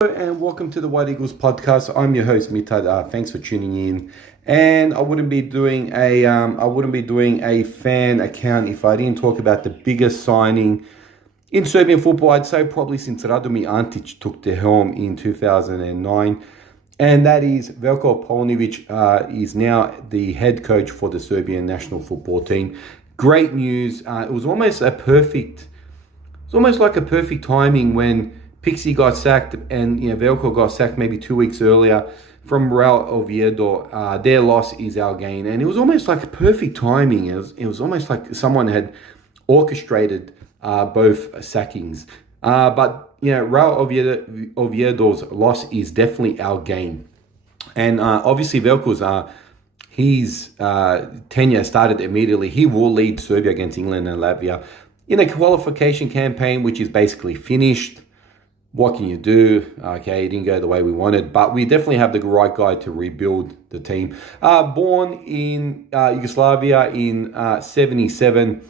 And welcome to the White Eagles podcast. I'm your host Mitad. Thanks for tuning in. And I wouldn't be doing a fan account if I didn't talk about the biggest signing in Serbian football. I'd say probably since Radomir Antić took the helm in 2009, and that is Veljko Paunovic is now the head coach for the Serbian national football team. Great news. It was almost like a perfect timing when Pixie got sacked and Veljko got sacked maybe 2 weeks earlier from Real Oviedo. Their loss is our gain, and it was almost like perfect timing. It was almost like someone had orchestrated both sackings. But Real Oviedo's loss is definitely our gain, and obviously Veljko's his tenure started immediately. He will lead Serbia against England and Latvia in a qualification campaign, which is basically finished. What can you do? Okay, it didn't go the way we wanted, but we definitely have the right guy to rebuild the team. Born in Yugoslavia in '77,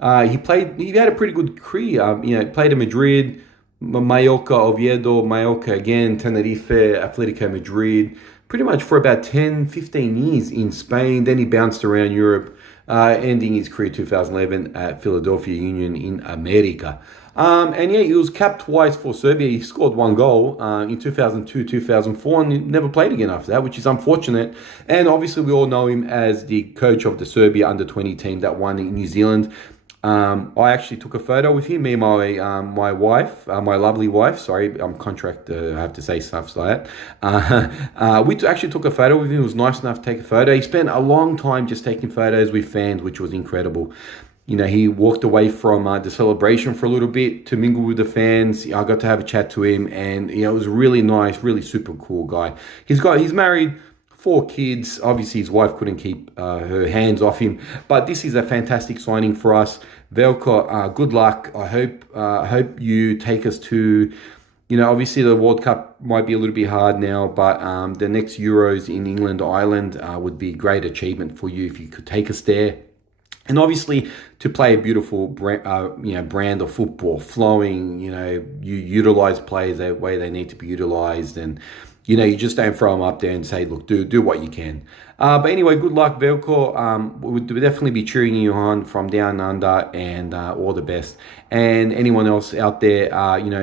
he had a pretty good career. Played in Madrid, Mallorca, Oviedo, Mallorca again, Tenerife, Atletico Madrid, pretty much for about 10, 15 years in Spain. Then he bounced around Europe, ending his career 2011 at Philadelphia Union in America. He was capped twice for Serbia. He scored one goal in 2002, 2004, and he never played again after that, which is unfortunate. And obviously, we all know him as the coach of the Serbia under-20 team that won in New Zealand. I actually took a photo with him, me and my wife, my lovely wife. Sorry, I'm contracted. I have to say stuff like that. We actually took a photo with him. He was nice enough to take a photo. He spent a long time just taking photos with fans, which was incredible. He walked away from the celebration for a little bit to mingle with the fans. I got to have a chat to him, and it was really nice, really super cool guy. He's married, 4 kids. Obviously, his wife couldn't keep her hands off him, but this is a fantastic signing for us. Veljko, good luck. I hope you take us to. Obviously the World Cup might be a little bit hard now, but the next Euros in England, Ireland would be a great achievement for you if you could take us there. And obviously, to play a beautiful brand of football, flowing, you utilize players the way they need to be utilized, and you just don't throw them up there and say, look, do what you can. But anyway, good luck, Veljko. We'll definitely be cheering you on from down under, and all the best. And anyone else out there,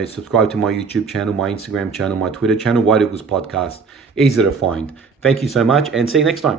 subscribe to my YouTube channel, my Instagram channel, my Twitter channel, White Eagles Podcast. Easy to find. Thank you so much, and see you next time.